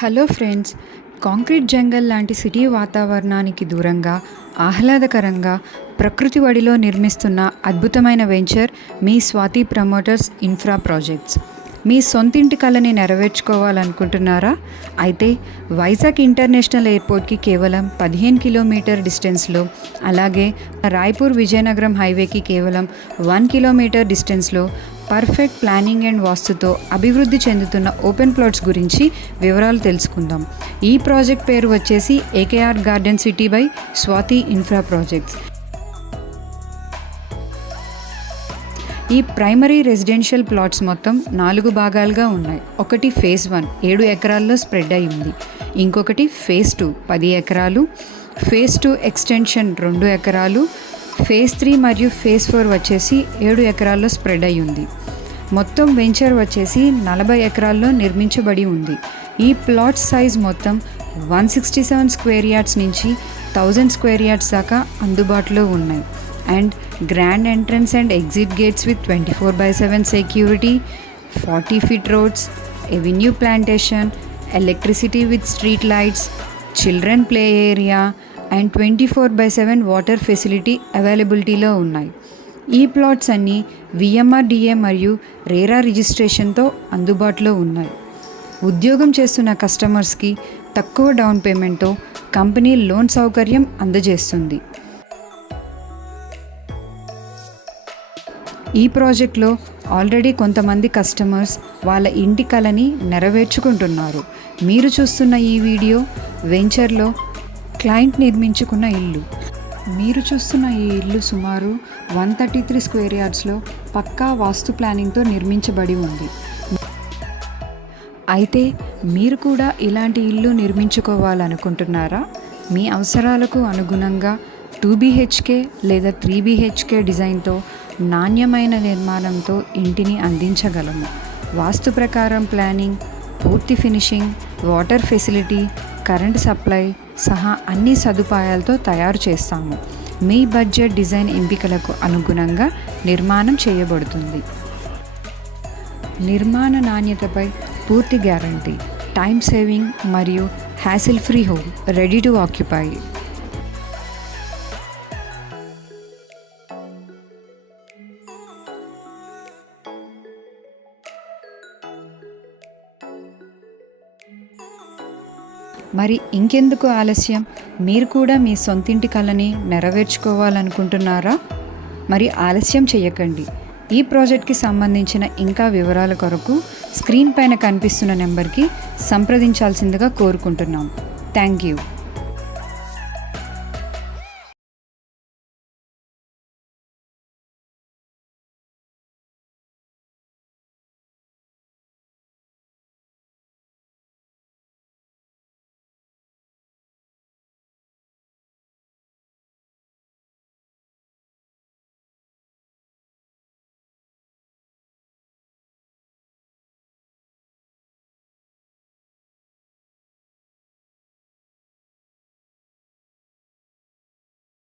Hello friends, concrete jungle లాంటి city వాతావరణానికి దూరంగా ఆహ్లాదకరంగా ప్రకృతి ఒడిలో నిర్మిస్తున్న అద్భుతమైన వెంచర్ మీ స్వాతి ప్రమోటర్స్ ఇన్ఫ్రా ప్రాజెక్ట్స్. మీ సొంతింటి కలని నెరవేర్చుకోవాలనుకుంటున్నారా? అయితే వైజాగ్ ఇంటర్నేషనల్ ఎయిర్పోర్ట్కి కేవలం 15 కిలోమీటర్ డిస్టెన్స్లో, అలాగే రాయ్పూర్ విజయనగరం హైవేకి కేవలం 1 కిలోమీటర్ డిస్టెన్స్లో పర్ఫెక్ట్ ప్లానింగ్ అండ్ వాస్తుతో అభివృద్ధి చెందుతున్న ఓపెన్ ప్లాట్స్ గురించి వివరాలు తెలుసుకుందాం. ఈ ప్రాజెక్ట్ పేరు వచ్చేసి AKR garden city by Swathi infra projects. ఈ ప్రైమరీ రెసిడెన్షియల్ ప్లాట్స్ మొత్తం 4 భాగాలుగా ఉన్నాయి. ఒకటి ఫేజ్ 1 7 ఎకరాల్లో స్ప్రెడ్ అయి ఉంది. ఇంకొకటి ఫేజ్ 2 10 ఎకరాలు, ఫేజ్ 2 ఎక్స్టెన్షన్ 2 ఎకరాలు, ఫేజ్ 3 మరియు ఫేజ్ 4 వచ్చేసి 7 ఎకరాల్లో స్ప్రెడ్ అయి ఉంది. మొత్తం వెంచర్ వచ్చేసి 40 ఎకరాల్లో నిర్మించబడి ఉంది. ఈ ప్లాట్ సైజ్ మొత్తం 167 స్క్వేర్ యార్డ్స్ నుంచి 1000 స్క్వేర్ యార్డ్స్ దాకా అందుబాటులో ఉన్నాయి. And grand entrance and exit gates with 24/7 security, 40 feet roads, avenue plantation, electricity with street lights, children play area and 24/7 water facility అవైలబిలిటీలో ఉన్నాయి. ఈ ప్లాట్స్ అన్నీ విఎంఆర్డిఏ మరియు రేరా రిజిస్ట్రేషన్తో అందుబాటులో ఉన్నాయి. ఉద్యోగం చేస్తున్న కస్టమర్స్కి తక్కువ డౌన్ పేమెంట్తో కంపెనీ లోన్ సౌకర్యం అందజేస్తుంది. ఈ ప్రాజెక్ట్లో ఆల్రెడీ కొంతమంది కస్టమర్స్ వాళ్ళ ఇంటి కలని నెరవేర్చుకుంటున్నారు. మీరు చూస్తున్న ఈ వీడియో వెంచర్లో క్లయింట్ నిర్మించుకున్న ఇల్లు. మీరు చూస్తున్న ఈ ఇల్లు సుమారు 133 స్క్వేర్ యార్డ్స్లో పక్కా వాస్తు ప్లానింగ్తో నిర్మించబడి ఉంది. అయితే మీరు కూడా ఇలాంటి ఇల్లు నిర్మించుకోవాలనుకుంటున్నారా? మీ అవసరాలకు అనుగుణంగా 2 BHK లేదా 3 BHK డిజైన్తో నాణ్యమైన నిర్మాణంతో ఇంటిని అందించగలము. వాస్తు ప్రకారం ప్లానింగ్, పూర్తి finishing, water facility, current supply సహా అన్ని సదుపాయాలతో తయారు చేస్తాము. మీ బడ్జెట్ డిజైన్ ఎంపికలకు అనుగుణంగా నిర్మాణం చేయబడుతుంది. నిర్మాణ నాణ్యతపై పూర్తి గ్యారంటీ, టైం సేవింగ్ మరియు hassle free home ready to occupy. మరి ఇంకెందుకు ఆలస్యం? మీరు కూడా మీ సొంతింటి కలని నెరవేర్చుకోవాలనుకుంటున్నారా? మరి ఆలస్యం చేయకండి. ఈ ప్రాజెక్ట్కి సంబంధించిన ఇంకా వివరాల కొరకు స్క్రీన్ పైన కనిపిస్తున్న నెంబర్కి సంప్రదించాల్సిందిగా కోరుకుంటున్నాం. Thank you.